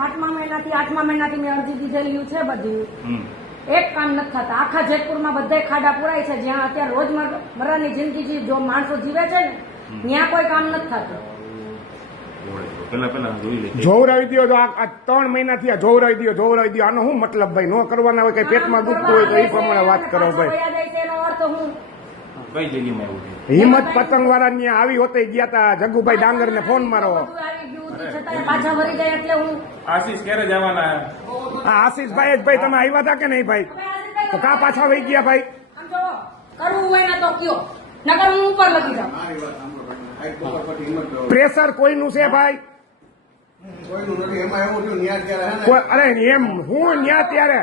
સાતમા મહિનાથી મેં અરજી દીધેલી છે બધી. એક કામ નથી થતા. આખા જેતપુરમાં બધા ખાડા પુરાય છે. જ્યાં અત્યારે રોજમર્રાની જિંદગી જો માણસો જીવે છે ને ત્યાં કોઈ કામ નથી થતું. જોવરાવી દો તો આ 3 મહિનાથી આ જોવરાવી દો આનો શું મતલબ ભાઈ? નો કરવાના હોય કઈ પેટમાં દુખતું હોય તો એ પ્રમાણે વાત કરો ભાઈ. એનો અર્થ હું હિંમત પતંગ વાળા ની આવી હોતે ગયા તા જગ્ગુભાઈ ડાંગર ને ફોન મારો. પાછા વળી જાય એટલે હું આશીષ ક્યારે જવાના? આશીષભાઈ જ ભાઈ તમે આવ્યા હતા કે નહીં ભાઈ? તો કા પાછા વહી ગયા ભાઈ? આમ જો કરવું હોય ને તો કયો, નકર હું ઉપર લખી જાઉં. પ્રેશર કોઈનું છે ભાઈ? અરે એમ હું ન્યા ત્યારે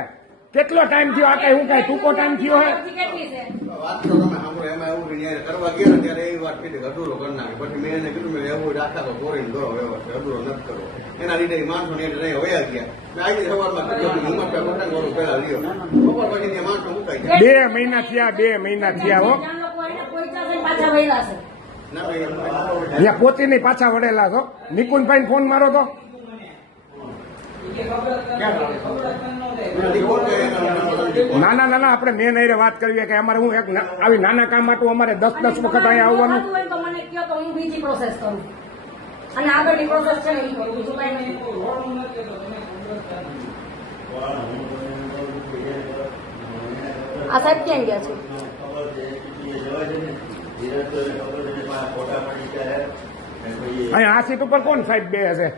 કેટલો ટાઈમ થયો? આ કઈ હું કઈ ટૂંકો ટાઈમ થયો હે? કેટલી છે? વાત તો તમે સાંભળો, એમાં એવું કરવા ગયા ને ત્યારે એવી વાત કીધી અધૂરો કરી નાખે. પછી મેં એને કીધું મેં એવું રાખા તો ફોરીને કરો વ્યવસ્થિત, અધૂરો નથી કરવો. એના લીધે માણસો ને એટલે વયા ગયા. આજે સવારમાં કીધું હિંમત પતંગ વાળું પેલા લ્યો, બપોર પછી ત્યાં માણસો મુકાઈ ગયા. 2 મહિના થયા 2 મહિના થયા હો. જ્યાં લોકો એને પહોંચ્યા છે પાછા વળ્યા છે. ના ભાઈ ત્યાં પોતી નહીં પાછા વડેલા છો. નિકુંજભાઈ ફોન મારો તો નાના આપણે મેન હારે વાત કરવી કે અમારે હું એક આવી નાના કામ માટે અમારે 10 વખત અહીંયા આવવાનું. થતું હોય તો મને કહો તો હું બીજી પ્રોસેસ કરું. અને આગળની પ્રોસેસ છે ને એ કરું. બીજું કાંઈ નહીં. આ સાહેબ ક્યાં ગયા છે? અહીંયા આ સીટ ઉપર કોણ સાહેબ બે હશે?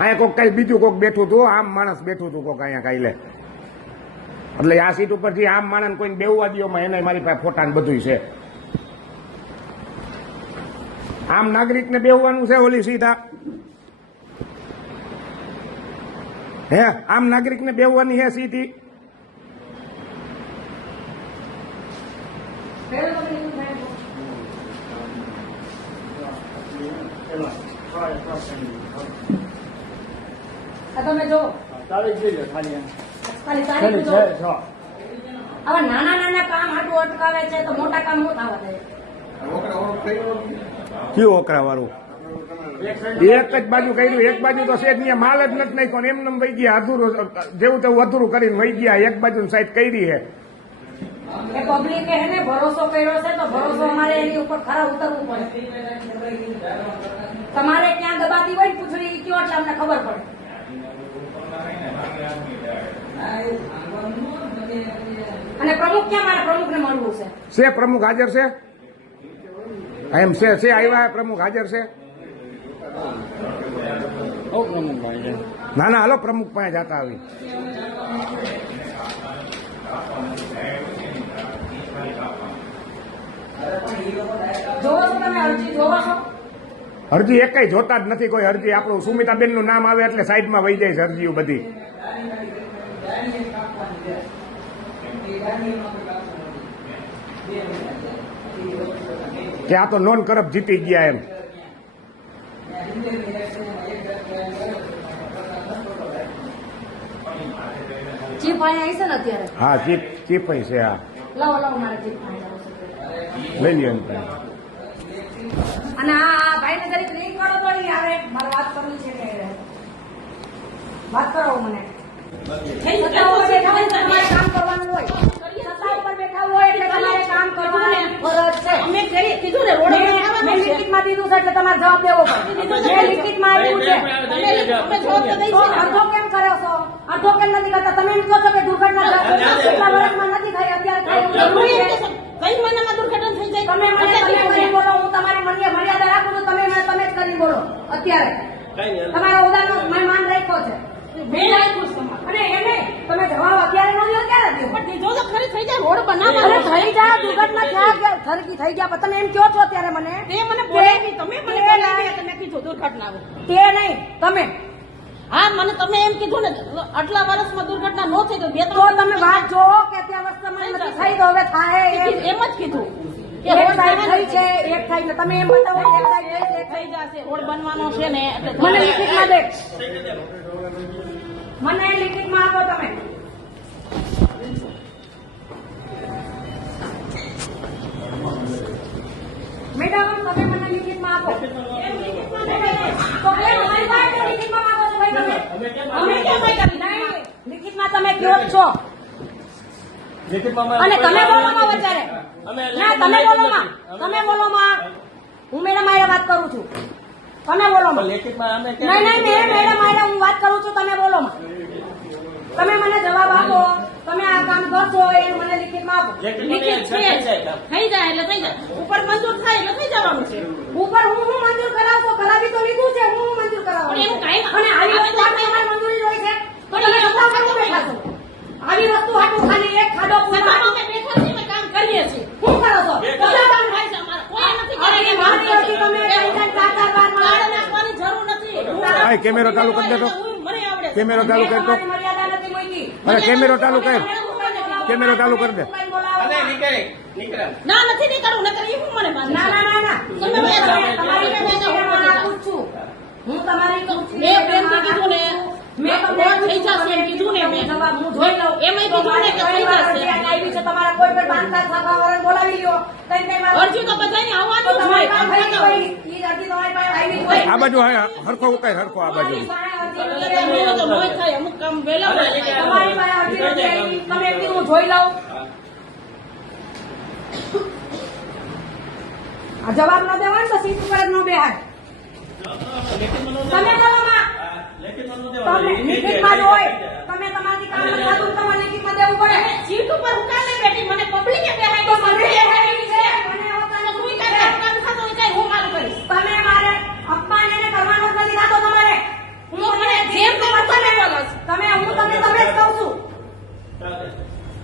અહીંયા કોક કઈ બીજું કોક બેઠું હતું, આમ માણસ બેઠું હતું કોક અહીંયા કઈ લે. એટલે આ સીટ ઉપરથી આમ માણસ કોઈને બેવવા દોમાં એને મારી પાસે ફોટા ને બધું છે. આમ નાગરિકને બેવવાનું છે ઓલી સીટ. હે આમ નાગરિકને બેવવાની હે સીટ. તમે જો ખાલી તારીખ જો. હવે નાના કામ હાટું અટકાવે છે તો મોટા કામ શું થવા દે? કયું ઓકરા વાળું? એક જ બાજુ કર્યું, એક બાજુ તો શેઠ ની માલ જ નથી નાખ્યો. એમને વહી ગયા અધૂરું, જેવું તેવું અધૂરું કરીને વહી ગયા. એક બાજુ સાઈડ કરી છે. એ પબ્લિકે એને ભરોસો કર્યો છે તો ભરોસો અમારે એની ઉપર ખરા ઉતરવું પડે. તમારે ક્યાં દબાતી હોય પૂછડી કયો એટલે અમને ખબર પડે. અને પ્રમુખ ક્યાં? મારા પ્રમુખને મળવું છે. પ્રમુખ હાજર છે? એમ છે આવ્યા પ્રમુખ હાજર છે? ના હાલો પ્રમુખ પાસે જતા આવી. જોવો છો તમે અરજી? જોવો છો? અરજી એક કઈ જોતા જ નથી કોઈ. અરજી આપણું સુમિતાબેન નું નામ આવે એટલે સાઈડમાં વહી જાય છે અરજીઓ બધી. કે આ તો નોન કરપ જીતી ગયા એમ. ચીફ અહીંયા છે ને અત્યારે? હા ચીફ છે. હા લાવો મારા ચીફ લઈ લ્યો. અને આ ભાઈને જરીક રિંગ કરો તો ઈ આવે. મારે વાત કરવી છે કે વાત કરો મને. સત્તા ઉપર બેઠા હોય તો તમારે કામ કરવાનું હોય. સત્તા ઉપર બેઠા હોય એટલે તમારે કામ કરવાની ફરજ છે. અમે કીધું ને રોડ મેં લિખિતમાં દીધું છે એટલે તમારે જવાબ દેવો પડે. મેં લિખિતમાં આવ્યું છે. તો અડધો કેમ કર્યો છો? અડધો કેમ નથી કરતા? તમે એમ કહો છો કે દુર્ઘટના કેટલા વર્ષમાં નથી થઈ, અત્યારે થાય એવું જરૂરી છે? કઈ મહિનામાં દુર્ઘટના થઈ જાય? તમે મને બોલો, હું તમારી મર્યાદા રાખું છું. તમે જ કરી બોલો. અત્યારે તમારા હોદ્દાનો મેં માન રાખ્યો છે. મેં રાખ્યું છે અને એને તમે જવાબ અત્યારે નો દો, ક્યારે દો? પણ જો તો ખરી થઈ જાય, રોડ બનાવવા અરે થઈ જાય, દુર્ઘટના થઈ ગયા. તમે એમ કહો છો અત્યારે મને? તે મને બોલાવી, તમે મને બોલાવી, તમે કીધું દુર્ઘટના તે નહીં તમે. હા મને તમે એમ કીધું ને આટલા વર્ષમાં દુર્ઘટના ન થઈ તો બે તો તમે વાત જો કે અત્યાર વર્ષમાં નથી થઈ તો હવે થાય એમ જ કીધું કે એક રોડ સાઈડ થઈ છે, એક સાઈડ ને તમે એમ બતાવો એક સાઈડ થઈ છે, થઈ જશે, રોડ બનવાનો છે ને એટલે મને લિખિતમાં દે. મને લિખિતમાં આપો તમે. મેડમ તમે મને લિખિતમાં આપો. તો કયો જ છો લેખિતમાં અમારે અને કોઈ તમે લાભ બોલો માં નથી. વચારે અમે ના લેખિતમાં તમે બોલો નથી. માં તમે બોલો માં હું મેડમ આરે વાત કરું છું તમે બોલો પણ માં લેખિતમાં અમે કેમ નહીં નહીં મેં મેડમ આરે હું વાત કરું છું તમે બોલો માં તમે મને જવાબ આપો તમે આ કામ કરશો એ મને લિખિતમાં આપો લેખિતમાં લિખિત છે થઈ જાય કામ. થઈ જાય એટલે થઈ જાય ઉપર મંજૂર થાય એટલે થઈ જવાનું છે ઉપર હું મંજૂર કરાવશો કરાવી તો લીધું છે હું મંજૂર કરાવું પણ એનું કાંઈ અને આવી આપણે વસ્તુ તો હાટું તમારે મંજૂરી હોય છે તો પણ તમે એ સત્તા ઉપર કેમ બેઠા છો આવી વસ્તુ હાટું ખાલી એક ખાડો સભામાં પૂરવા અમે બેઠા છીએ અમે કામ કરીએ છીએ શું કરો છો બધા કામ થાય છે અમારે કોઈ નથી અરે મારી હતી તમે ટેન્શન કાકા બાર કાળ નાખવાની જરૂર નથી હા, કેમેરો ચાલુ કરી દેતો. મને આવડે છે. કેમેરો ચાલુ કર તો તમારી મર્યાદા નથી મૂકી અરે કેમેરો ચાલુ કર કેમેરો ચાલુ કરી દે અને નીકળે નીકળે ના નથી નહીં કરવું નકર એ હું મને બાંધે ના છે. ના ના ના તમે બે તમારી તમારી ખુશી બે માટે હું આપું જ છું હું તમારી ખુશી મેં પ્રેમથી કીધું ને મેં તમને થઈ જશે એમ કીધું ને મેં જવાબ હું જોઈ લઉં એમાંય કીધું ને કે થઈ જશે. આવી છે તમારા કોઈ પણ બાંધતા થવા વાળાને બોલાવી લ્યો કઈ કઈ વાર અરજી તો બધાને તો આવવાનું જ તમારી હોય પાસે કામ આવી કરતા કોઈ ઈ અરજી તમારી પાસે આવી કોઈ આ બાજુ હા, હરખો ઉકાય હરખો આ બાજુ હોય. તો નોય થાય અમુક કામ વહેલા વહેલા થાય. તમારી પાસે અરજી નથી આવી તમે એમ કીધું હું જોઈ લઉં આ જવાબ ન દેવાનો તો સીટ ઉપર જ ન બેહાય તમે બોલો માં લેખિતમાં નું તમે દેવાનું. લિખિતમાં જ હોય તમે તમારી કામ નથી થતું તમારે લિખિતમાં દેવું પડે સીટ ઉપર હું